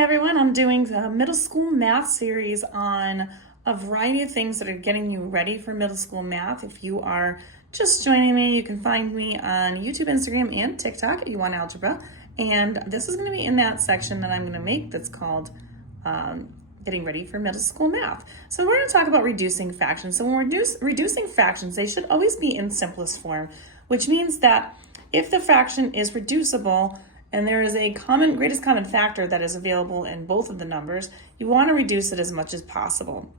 everyone, I'm doing a middle school math series on a variety of things that are getting you ready for middle school math. If you are just joining me, you can find me on YouTube, Instagram, and TikTok at YouWantAlgebra. And this is going to be in that section that I'm going to make that's called getting ready for middle school math. So we're going to talk about reducing fractions. So when we're reducing fractions, they should always be in simplest form, which means that if the fraction is reducible, and there is a greatest common factor that is available in both of the numbers, you want to reduce it as much as possible.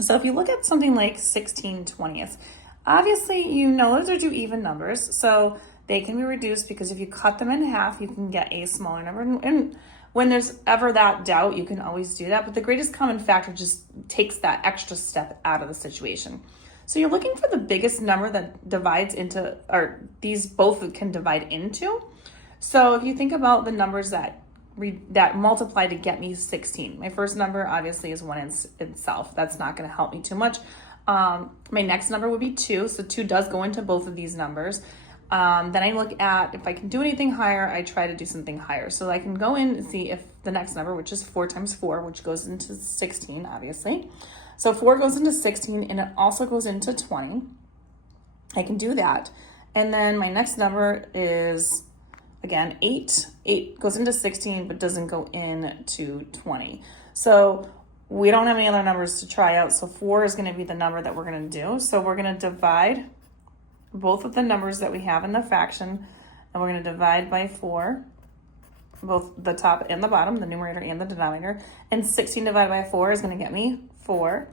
So if you look at something like 16/20, obviously you know those are two even numbers, so they can be reduced because if you cut them in half, you can get a smaller number. And when there's ever that doubt, you can always do that, but the greatest common factor just takes that extra step out of the situation. So you're looking for the biggest number that divides into, or these both can divide into. So if you think about the numbers that multiply to get me 16, my first number obviously is 1 in itself. That's not going to help me too much. My next number would be 2, so 2 does go into both of these numbers. Then I look at if I can do anything higher, I try to do something higher. So I can go in and see if the next number, which is 4 times 4, which goes into 16, obviously. So 4 goes into 16, and it also goes into 20. I can do that. And then my next number is, again, 8. 8 goes into 16, but doesn't go into 20. So we don't have any other numbers to try out. So 4 is going to be the number that we're going to do. So we're going to divide both of the numbers that we have in the fraction, and we're going to divide by 4, both the top and the bottom, the numerator and the denominator. And 16 divided by 4 is going to get me 4.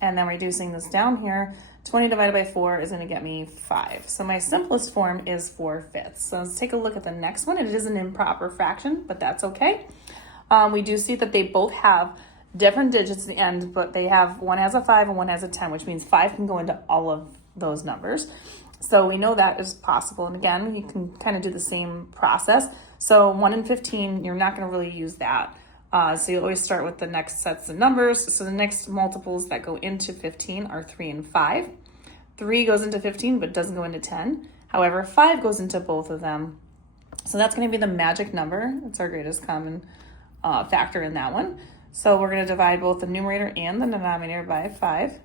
And then reducing this down here, 20 divided by 4 is going to get me 5. So my simplest form is 4/5. So let's take a look at the next one. It is an improper fraction, but that's okay. We do see that they both have different digits at the end, but they have, one has a 5 and one has a 10, which means 5 can go into all of those numbers. So we know that is possible. And again, you can kind of do the same process. So 1 in 15, you're not going to really use that. So you always start with the next sets of numbers. So the next multiples that go into 15 are 3 and 5. 3 goes into 15, but doesn't go into 10. However, 5 goes into both of them. So that's going to be the magic number. It's our greatest common factor in that one. So we're going to divide both the numerator and the denominator by 5.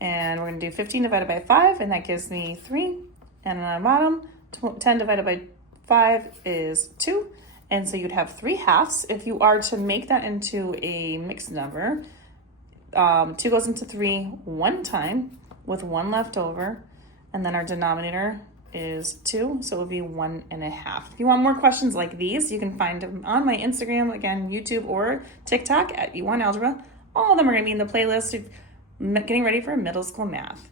And we're going to do 15 divided by 5, and that gives me 3. And on the bottom, 10 divided by 5 is 2. And so you'd have 3 halves. If you are to make that into a mixed number, 2 goes into 3 one time with 1 left over. And then our denominator is 2, so it would be 1.5. If you want more questions like these, you can find them on my Instagram, again, YouTube, or TikTok at YouWantAlgebra. All of them are going to be in the playlist of getting ready for middle school math.